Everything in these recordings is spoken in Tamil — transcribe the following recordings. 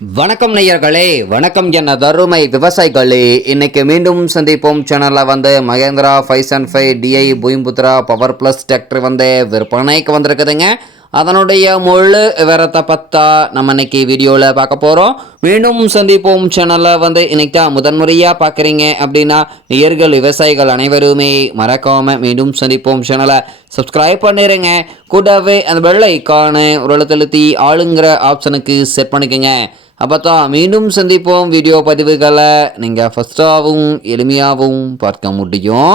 வணக்கம் நேயர்களே வணக்கம் என்ன தருமை விவசாயிகளே. இன்னைக்கு மீண்டும் சந்திப்போம். சேனலில் வந்து Mahindra five seven five DI Bhoomiputra power plus tractor வந்து விற்பனைக்கு வந்திருக்குதுங்க. அதனுடைய முழு விவரத்தை பார்த்தா நம்ம இன்னைக்கு வீடியோவில் பார்க்க போகிறோம் மீண்டும் சந்திப்போம். சேனலில் வந்து இன்னைக்கு தான் முதன்முறையாக பார்க்குறீங்க அப்படின்னா நேயர்கள் விவசாயிகள் அனைவருமே மறக்காமல் மீண்டும் சந்திப்போம். சேனலை சப்ஸ்கிரைப் பண்ணிடுங்க கூடவே அந்த வெள்ளை ஐக்கானு ஒரு ஆளுங்கிற ஆப்ஷனுக்கு செட் பண்ணிக்கோங்க. அப்போ தான் மீண்டும் சந்திப்போம் வீடியோ பதிவுகளை. நீங்கள் ஃபஸ்ட்டாகவும் எளிமையாகவும் பார்க்க முடியும்.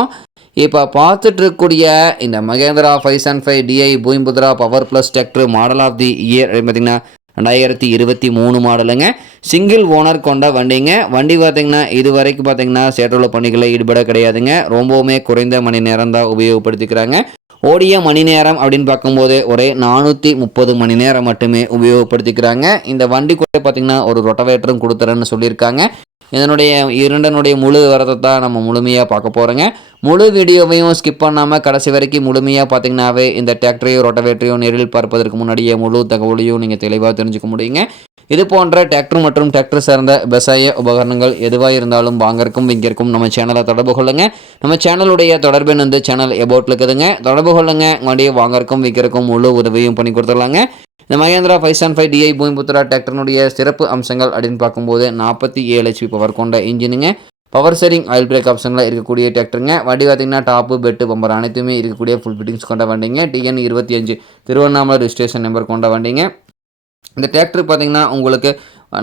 இப்போ பார்த்துட்டு இருக்கக்கூடிய இந்த Mahindra five seven five DI Bhoomiputra power plus tractor model of the year பார்த்தீங்கன்னா ரெண்டாயிரத்தி இருபத்தி மூணு மாடலுங்க. சிங்கிள் ஓனர் கொண்ட வண்டிங்க. வண்டி பார்த்தீங்கன்னா இது வரைக்கும் பார்த்தீங்கன்னா சேற்றுள்ள பணிகளில் ஈடுபட கிடையாதுங்க. ரொம்பவுமே குறைந்த மணி நேரம் தான் உபயோகப்படுத்திக்கிறாங்க. ஓடிய மணி நேரம் அப்படின்னு பார்க்கும்போது ஒரே நானூற்றி முப்பது மணி நேரம் மட்டுமே உபயோகப்படுத்திக்கிறாங்க. இந்த வண்டி கூட பார்த்திங்கன்னா ஒரு ரொட்டவேட்டரும் கொடுத்துறேன்னு சொல்லியிருக்காங்க. இதனுடைய இரண்டனுடைய முழு விவரத்தை தான் நம்ம முழுமையாக பார்க்க போகிறோங்க முழு வீடியோவையும் ஸ்கிப் பண்ணாமல் கடைசி வரைக்கும் முழுமையாக பார்த்தீங்கன்னாவே இந்த டிராக்டரையும் ரொட்டவேட்டரையும் நேரில் பார்ப்பதற்கு முன்னாடியே முழு தகவலையும் நீங்கள் தெளிவாக தெரிஞ்சுக்க முடியுங்க. இது போன்ற டிராக்டர் மற்றும் டிராக்டர் சார்ந்த விவசாய உபகரணங்கள் எதுவாக இருந்தாலும் வாங்கறக்கும் விற்கிறக்கும் நம்ம சேனலை தொடர்பு கொள்ளுங்க. நம்ம சேனலுடைய தொடர்பு வந்து சேனல் எபோட்டில் இருக்குதுங்க. தொடர்பு கொள்ளுங்க. வண்டியை வாங்கறக்கும் விற்கிறக்கும் முழு உதவியும் பண்ணி கொடுத்துடலாங்க. இந்த Mahindra five seven five DI Bhoomiputra டிராக்டர்னுடைய சிறப்பு அம்சங்கள் அப்படின்னு பார்க்கும்போது நாற்பத்தி ஏழு ஹெச்பி பவர் கொண்ட இன்ஜினுங்க பவர் சேரிங் ஆயில் பிரேக் ஆப்ஷனில் இருக்கக்கூடிய டிராக்டருங்க வண்டி பார்த்தீங்கன்னா டாப்பு பெட்டு பம்பர் அனைத்துமே இருக்கக்கூடிய ஃபுல் ஃபிட்டிங்ஸ் கொண்ட வண்டிங்க. டிஎன் இருபத்தி அஞ்சு. திருவண்ணாமலை ரிஜிஸ்ட்ரேஷன் நம்பர் கொண்ட வண்டிங்க. இந்த டிராக்டர் பார்த்தீங்கன்னா உங்களுக்கு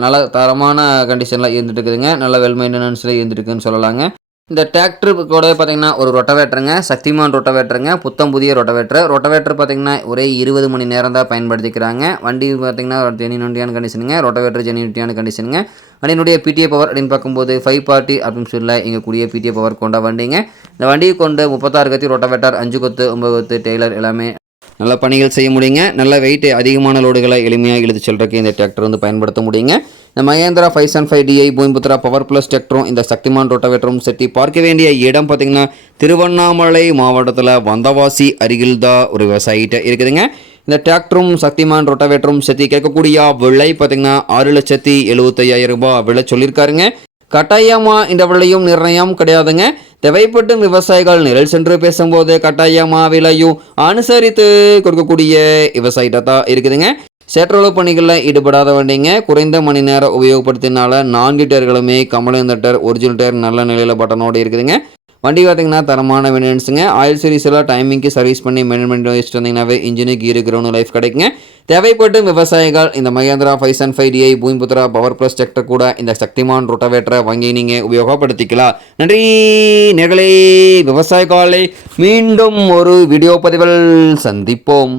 நல்ல தரமான கண்டிஷனில் இருந்துட்டு இருக்குதுங்க நல்ல வெல் மெயின்டெனன்ஸில் இருந்துட்டுருக்குன்னு சொல்லலாங்க. இந்த டிராக்டர் கூட பார்த்தீங்கன்னா ஒரு ரொட்டவேட்டருங்க சக்திமான் ரொட்டவேட்டருங்க புத்தம் புதிய ரொட்டவேட்டர் ரொட்டவேட்டர் பார்த்தீங்கன்னா ஒரே இருபது மணி நேரம் தான் பயன்படுத்திக்கிறாங்க. வண்டி பார்த்தீங்கன்னா ஜெனினுட்டியான கண்டிஷனுங்க ரொட்டவேட்டர் ஜெனினுட்டியான கண்டிஷனுங்க வண்டியினுடைய பிடிஏ பவர் அப்படின்னு பார்க்கும்போது ஃபைவ் பார்ட்டி அப்படின்னு சொல்ல எங்கள் கூடிய பிடிஏ பவர் கொண்ட வண்டிங்க. இந்த வண்டியை கொண்டு முப்பத்தாறு கத்தி ரொட்டவேட்டர் அஞ்சு கொத்து ஒம்பது கொத்து டெய்லர் எல்லாமே நல்ல பணிகள் செய்ய முடியுங்க. நல்ல வெயிட் அதிகமான லோடுகளை எளிமையாக இழுத்து செல்றதுக்கு இந்த டிராக்டர் வந்து பயன்படுத்த முடியுங்க. இந்த Mahindra five seven five DI Bhoomiputra power plus டிராக்டரும் இந்த சக்திமான் ரொட்டவேட்டரும் செட்டி பார்க்க வேண்டிய இடம் பார்த்தீங்கன்னா திருவண்ணாமலை மாவட்டத்தில் வந்தவாசி அருகில் தான் ஒரு விவசாயிகிட்ட இருக்குதுங்க. இந்த டிராக்டரும் சக்திமான் ரொட்டவேட்டரும் செத்தி கேட்கக்கூடிய விலை பார்த்தீங்கன்னா ஆறு லட்சத்தி எழுபத்தையாயிரம் ரூபாய் விலை சொல்லியிருக்காருங்க. கட்டாயமா இந்த விலையும் நிர்ணயம் கிடையாதுங்க. தேவைப்படும் விவசாயிகள் நிழல் சென்று பேசும்போது கட்டாயமா விலையும் அனுசரித்து கொடுக்கக்கூடிய விவசாயிகிட்ட தான் இருக்குதுங்க. சேற்றளவு பணிகளில் ஈடுபடாத வண்டிங்க குறைந்த மணி நேரம் உபயோகப்படுத்தினால நான்கு டயர்களுமே கமலந்த டயர் ஒரிஜினல் டயர் நல்ல நிலையில் பட்டனோடு இருக்குதுங்க. வண்டி பார்த்தீங்கன்னா தரமான மெயின்டெனன்ஸுங்க ஆயில் சீரிஸில் டைமிங்க்கு சர்வீஸ் பண்ணி மெயின்டெனன் வச்சுட்டு வந்தீங்கன்னாவே இன்ஜினு கீரு கிரௌண்ட் லைஃப் கிடைக்குங்க. தேவைப்பட்டு விவசாயிகள் இந்த Mahindra five and five DI Bhoomiputra power plus sector கூட இந்த சக்திமான் ரொட்டவேட்டரை வாங்கி நீங்கள் உபயோகப்படுத்திக்கலாம். நன்றி நேர்களே. விவசாய காலை மீண்டும் ஒரு வீடியோ பதிவில் சந்திப்போம்.